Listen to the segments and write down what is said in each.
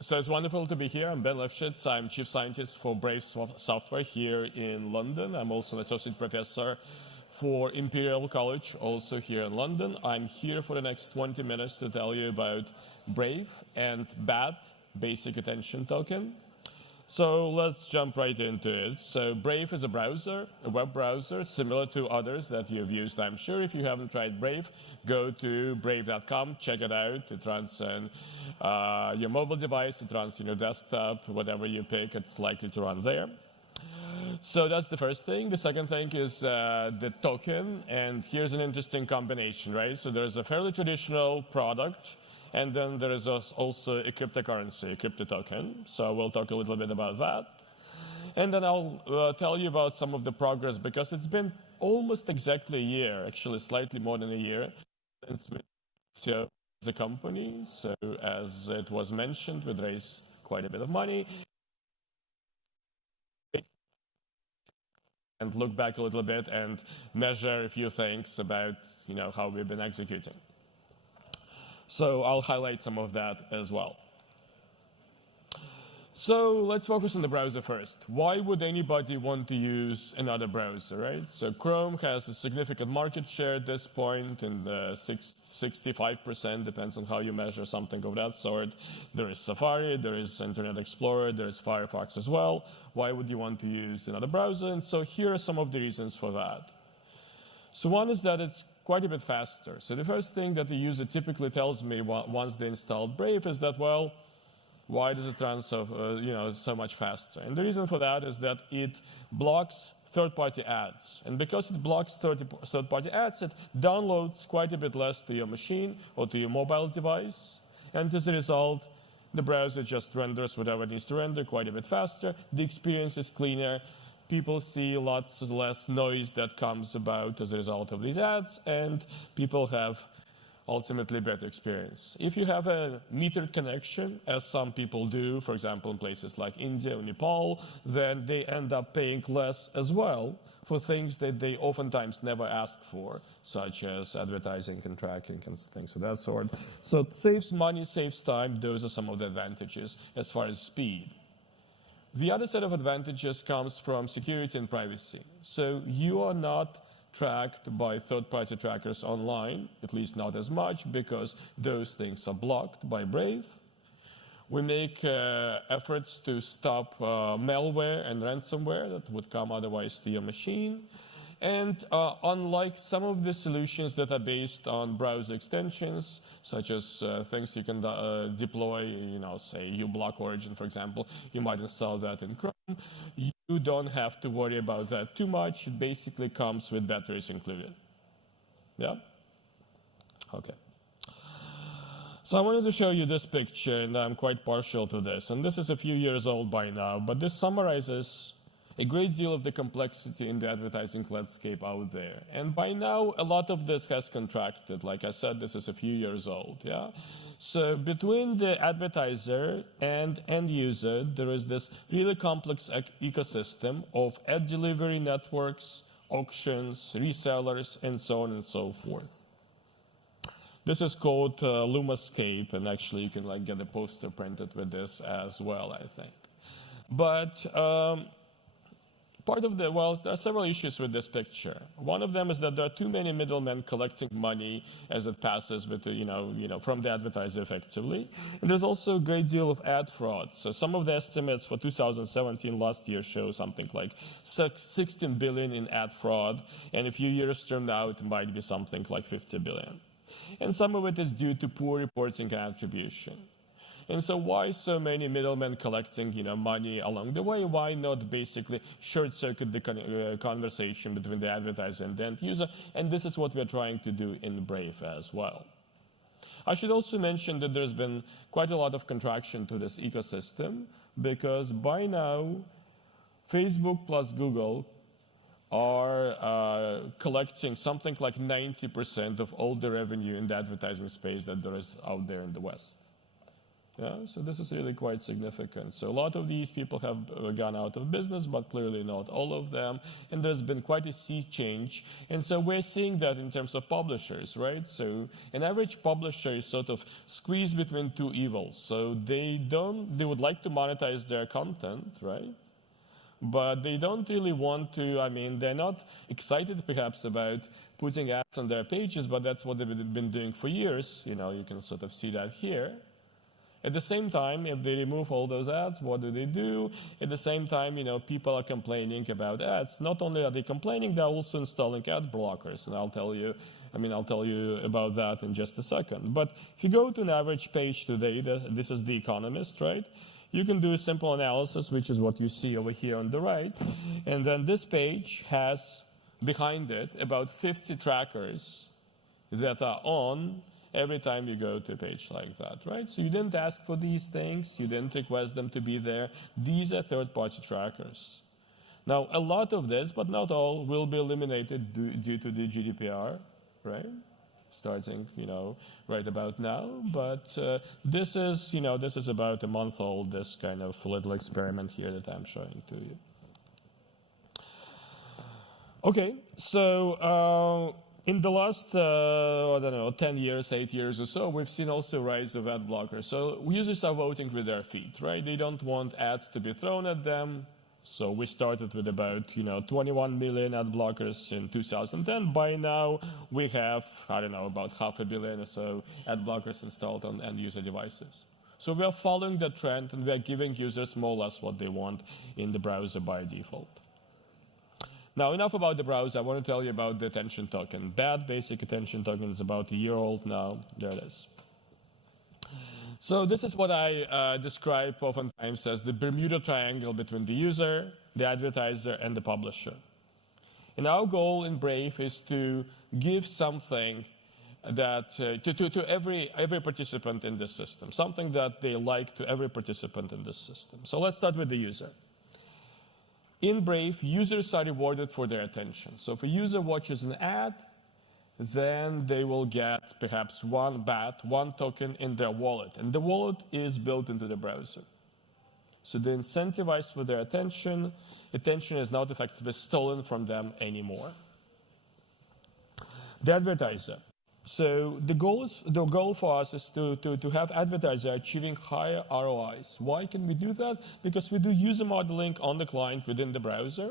So it's wonderful to be here. I'm Ben Livshits. I'm Chief Scientist for Brave Software here in London. I'm also an Associate Professor for Imperial College, also here in London. I'm here for the next 20 minutes to tell you about Brave and BAT, Basic Attention Token. So let's jump right into it. So Brave is a browser, a web browser, similar to others that you've used, I'm sure. If you haven't tried Brave, go to brave.com, check it out. It runs on your mobile device, it runs on your desktop, whatever you pick, it's likely to run there. So that's the first thing. The second thing is the token, and here's an interesting combination, right? So there's a fairly traditional product, and then there is also a cryptocurrency, a crypto token. So we'll talk a little bit about that. And then I'll tell you about some of the progress, because it's been almost exactly a year, actually slightly more than a year, since we started the company. So as it was mentioned, we raised quite a bit of money. And look back a little bit and measure a few things about how we've been executing. So I'll highlight some of that as well. So let's focus on the browser first. Why would anybody want to use another browser, right? So Chrome has a significant market share at this point, and 65%, depends on how you measure something of that sort. There is Safari, there is Internet Explorer, there is Firefox as well. Why would you want to use another browser? And so here are some of the reasons for that. So one is that it's quite a bit faster. So the first thing that the user typically tells me once they installed Brave is that, well, why does it run so much faster? And the reason for that is that it blocks third-party ads. And because it blocks third-party ads, it downloads quite a bit less to your machine or to your mobile device. And as a result, the browser just renders whatever it needs to render quite a bit faster. The experience is cleaner. People see lots less noise that comes about as a result of these ads, and people have ultimately better experience. If you have a metered connection, as some people do, for example, in places like India or Nepal, then they end up paying less as well for things that they oftentimes never ask for, such as advertising and tracking and things of that sort. So it saves money, saves time. Those are some of the advantages as far as speed. The other set of advantages comes from security and privacy. So you are not tracked by third-party trackers online, at least not as much, because those things are blocked by Brave. We make efforts to stop malware and ransomware that would come otherwise to your machine. And unlike some of the solutions that are based on browser extensions, such as things you can deploy, say uBlock Origin, for example, you might install that in Chrome. You don't have to worry about that too much. It basically comes with batteries included. Yeah? Okay. So I wanted to show you this picture, and I'm quite partial to this. And this is a few years old by now, but this summarizes a great deal of the complexity in the advertising landscape out there. And by now, a lot of this has contracted. Like I said, this is a few years old, yeah? So between the advertiser and end user, there is this really complex ecosystem of ad delivery networks, auctions, resellers, and so on and so forth. This is called Lumascape, and actually you can get a poster printed with this as well, I think. But there are several issues with this picture. One of them is that there are too many middlemen collecting money as it passes with from the advertiser effectively. And there's also a great deal of ad fraud. So some of the estimates for 2017 last year show something like 16 billion in ad fraud. And a few years from now, it might be something like 50 billion. And some of it is due to poor reporting and attribution. And so why so many middlemen collecting money along the way? Why not basically short-circuit the conversation between the advertiser and the end user? And this is what we're trying to do in Brave as well. I should also mention that there's been quite a lot of contraction to this ecosystem, because by now, Facebook plus Google are collecting something like 90% of all the revenue in the advertising space that there is out there in the West. Yeah, so this is really quite significant. So a lot of these people have gone out of business, but clearly not all of them. And there's been quite a sea change. And so we're seeing that in terms of publishers, right? So an average publisher is sort of squeezed between two evils. So they would like to monetize their content, right? But they don't really want to, I mean, they're not excited perhaps about putting ads on their pages, but that's what they've been doing for years. You know, you can sort of see that here. At the same time, if they remove all those ads, what do? At the same time, you know, people are complaining about ads. Not only are they complaining, they're also installing ad blockers. And I'll tell you about that in just a second. But if you go to an average page today, this is The Economist, right? You can do a simple analysis, which is what you see over here on the right. And then this page has behind it about 50 trackers that are on every time you go to a page like that, right? So you didn't ask for these things. You didn't request them to be there. These are third-party trackers. Now, a lot of this, but not all, will be eliminated due to the GDPR, right? Starting, you know, right about now. But this is about a month old, this kind of little experiment here that I'm showing to you. Okay, so in the last, I don't know, 10 years, 8 years or so, we've seen also a rise of ad blockers. So users are voting with their feet, right? They don't want ads to be thrown at them. So we started with about, 21 million ad blockers in 2010. By now, we have, I don't know, about 500 million or so ad blockers installed on end-user devices. So we are following the trend, and we are giving users more or less what they want in the browser by default. Now, enough about the browser. I want to tell you about the attention token. Bad basic attention token is about a year old now. There it is. So this is what I describe oftentimes as the Bermuda Triangle between the user, the advertiser, and the publisher. And our goal in Brave is to give something that to every participant in this system, something that they like to every participant in this system. So let's start with the user. In Brave, users are rewarded for their attention. So if a user watches an ad, then they will get perhaps one BAT, one token in their wallet. And the wallet is built into the browser. So they're incentivized for their attention. Attention is not effectively stolen from them anymore. The advertiser. So the goal for us is to have advertisers achieving higher ROIs. Why can we do that? Because we do user modeling on the client within the browser.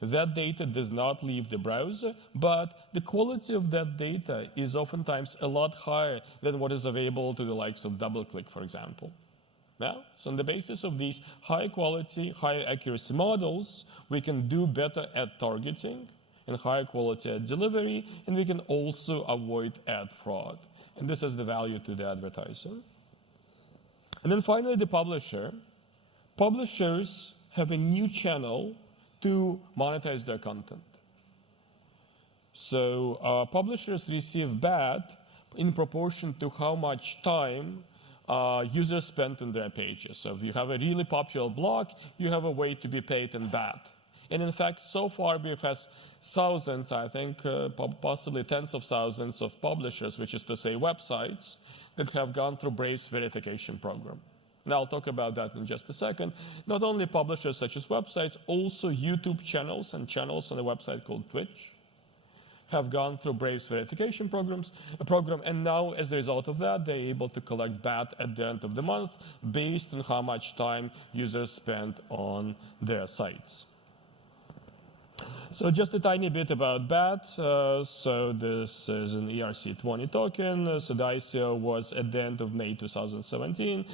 That data does not leave the browser, but the quality of that data is oftentimes a lot higher than what is available to the likes of DoubleClick, for example. Now, so on the basis of these high quality, high accuracy models, we can do better ad targeting and higher quality ad delivery, and we can also avoid ad fraud. And this is the value to the advertiser. And then finally, the publisher. Publishers have a new channel to monetize their content. So publishers receive BAT in proportion to how much time users spend on their pages. So if you have a really popular blog, you have a way to be paid in BAT. And in fact, so far we've had thousands, I think, possibly tens of thousands of publishers, which is to say websites, that have gone through Brave's verification program. And I'll talk about that in just a second. Not only publishers such as websites, also YouTube channels and channels on a website called Twitch have gone through Brave's verification program, and now as a result of that, they're able to collect BAT at the end of the month based on how much time users spend on their sites. So just a tiny bit about BAT. So this is an ERC20 token. So the ICO was at the end of May 2017.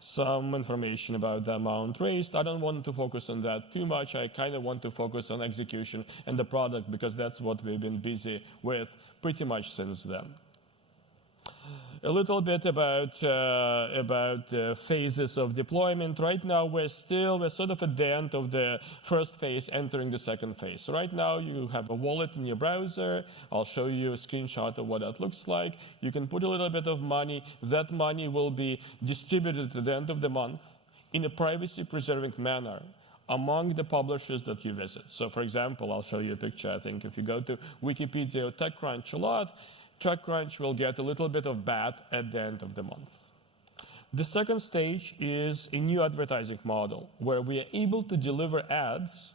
Some information about the amount raised. I don't want to focus on that too much. I kind of want to focus on execution and the product because that's what we've been busy with pretty much since then. A little bit about phases of deployment. Right now, we're sort of at the end of the first phase, entering the second phase. So right now, you have a wallet in your browser. I'll show you a screenshot of what that looks like. You can put a little bit of money. That money will be distributed at the end of the month in a privacy-preserving manner among the publishers that you visit. So for example, I'll show you a picture. I think if you go to Wikipedia or TechCrunch a lot, TechCrunch will get a little bit of BAT at the end of the month. The second stage is a new advertising model where we are able to deliver ads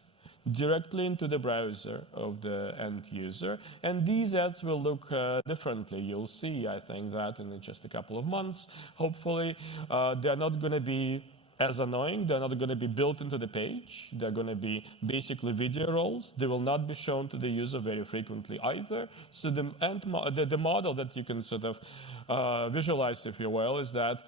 directly into the browser of the end user. And these ads will look differently. You'll see, I think, that in just a couple of months. Hopefully, they're not going to be as annoying. They're not going to be built into the page. They're going to be basically video rolls. They will not be shown to the user very frequently either. So the model that you can sort of visualize, if you will, is that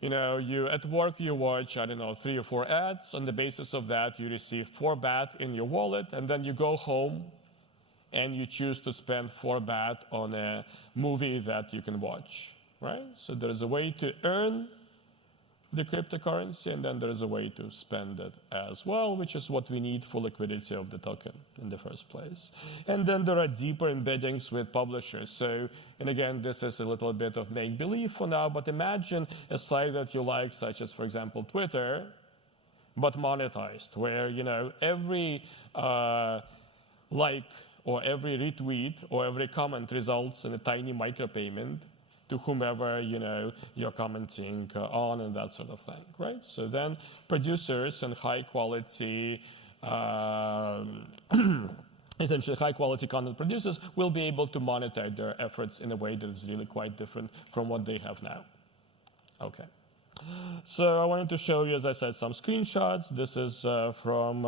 you at work, you watch, I don't know, 3 or 4 ads. On the basis of that, you receive 4 baht in your wallet, and then you go home and you choose to spend 4 baht on a movie that you can watch, right? So there is a way to earn the cryptocurrency, and then there is a way to spend it as well, which is what we need for liquidity of the token in the first place. And then there are deeper embeddings with publishers. So, and again, this is a little bit of make-believe for now, but imagine a site that you like, such as, for example, Twitter, but monetized, where, every like or every retweet or every comment results in a tiny micropayment to whomever you're commenting on and that sort of thing, right? So then producers and high-quality, essentially high-quality content producers will be able to monetize their efforts in a way that is really quite different from what they have now. Okay. So I wanted to show you, as I said, some screenshots. This is from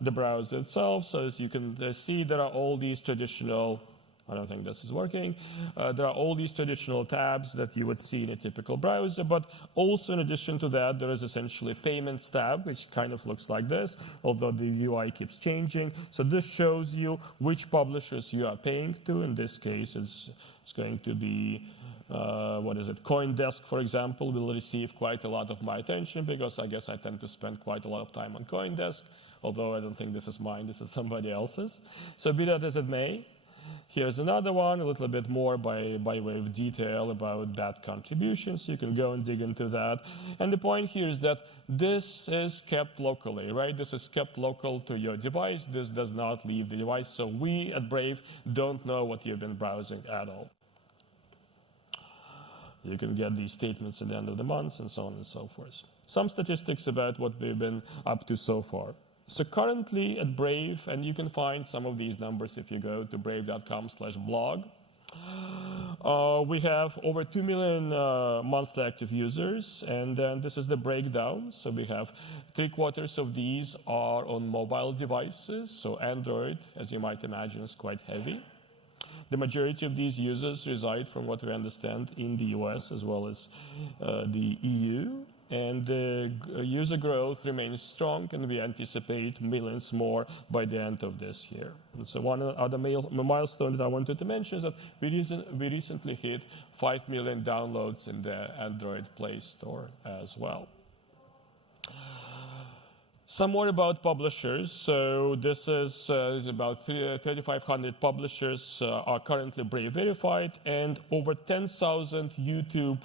the browser itself. So as you can see, there are all these traditional, I don't think this is working. There are all these traditional tabs that you would see in a typical browser, but also in addition to that, there is essentially payments tab, which kind of looks like this, although the UI keeps changing. So this shows you which publishers you are paying to. In this case, it's going to be, CoinDesk, for example, will receive quite a lot of my attention because I guess I tend to spend quite a lot of time on CoinDesk, although I don't think this is mine, this is somebody else's. So be that as it may, here's another one, a little bit more by way of detail about that contributions. You can go and dig into that. And the point here is that this is kept locally, right? This is kept local to your device. This does not leave the device. So we at Brave don't know what you've been browsing at all. You can get these statements at the end of the month and so on and so forth. Some statistics about what we've been up to so far. So currently at Brave, and you can find some of these numbers if you go to brave.com/blog, we have over 2 million monthly active users, and then this is the breakdown. So we have 3/4 of these are on mobile devices, so Android, as you might imagine, is quite heavy. The majority of these users reside, from what we understand, in the US as well as the EU. And the user growth remains strong, and we anticipate millions more by the end of this year. And so one other milestone that I wanted to mention is that we recently hit 5 million downloads in the Android Play Store as well. Some more about publishers. So this is about 3,500 publishers are currently Brave verified, and over 10,000 YouTube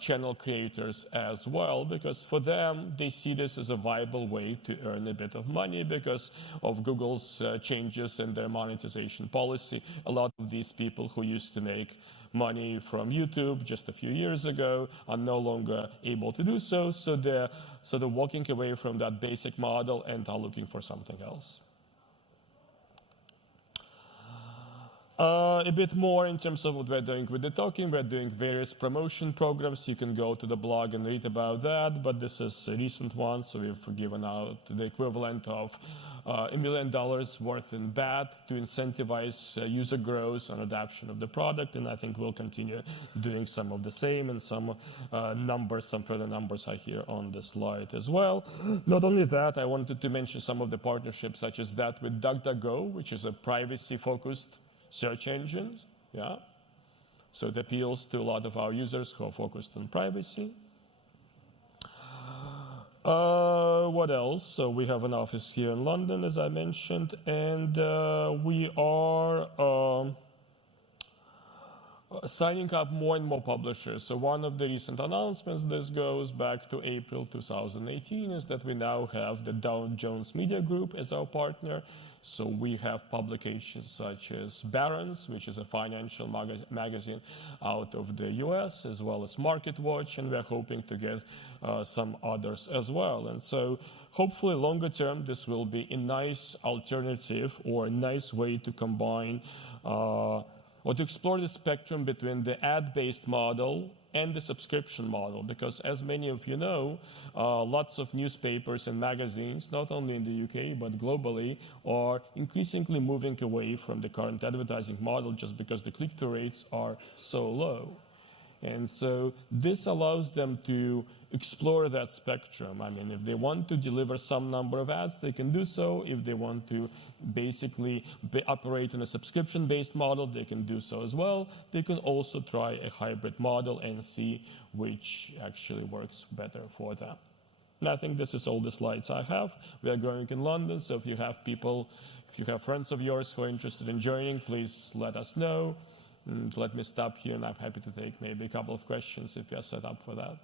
channel creators as well, because for them, they see this as a viable way to earn a bit of money because of Google's changes in their monetization policy. A lot of these people who used to make money from YouTube just a few years ago are no longer able to do so, so they're sort of walking away from that basic model and are looking for something else. A bit more in terms of what we're doing with the token. We're doing various promotion programs. You can go to the blog and read about that, but this is a recent one, so we've given out the equivalent of $1 million worth in BAT to incentivize user growth and adoption of the product, and I think we'll continue doing some of the same, and some further numbers are here on the slide as well. Not only that, I wanted to mention some of the partnerships, such as that with DuckDuckGo, which is a privacy-focused search engines, yeah. So it appeals to a lot of our users who are focused on privacy. What else? So we have an office here in London, as I mentioned, and we are signing up more and more publishers. So one of the recent announcements, this goes back to April 2018, is that we now have the Dow Jones Media Group as our partner. So we have publications such as Barron's, which is a financial magazine out of the US, as well as MarketWatch, and we're hoping to get some others as well. And so hopefully longer term, this will be a nice alternative or a nice way to combine or to explore the spectrum between the ad-based model and the subscription model, because as many of you know, lots of newspapers and magazines, not only in the UK, but globally, are increasingly moving away from the current advertising model just because the click-through rates are so low. And so this allows them to explore that spectrum. I mean, if they want to deliver some number of ads, they can do so. If they want to basically operate in a subscription-based model, they can do so as well. They can also try a hybrid model and see which actually works better for them. And I think this is all the slides I have. We are growing in London, so if you have people, if you have friends of yours who are interested in joining, please let us know. And let me stop here, and I'm happy to take maybe a couple of questions if you're set up for that.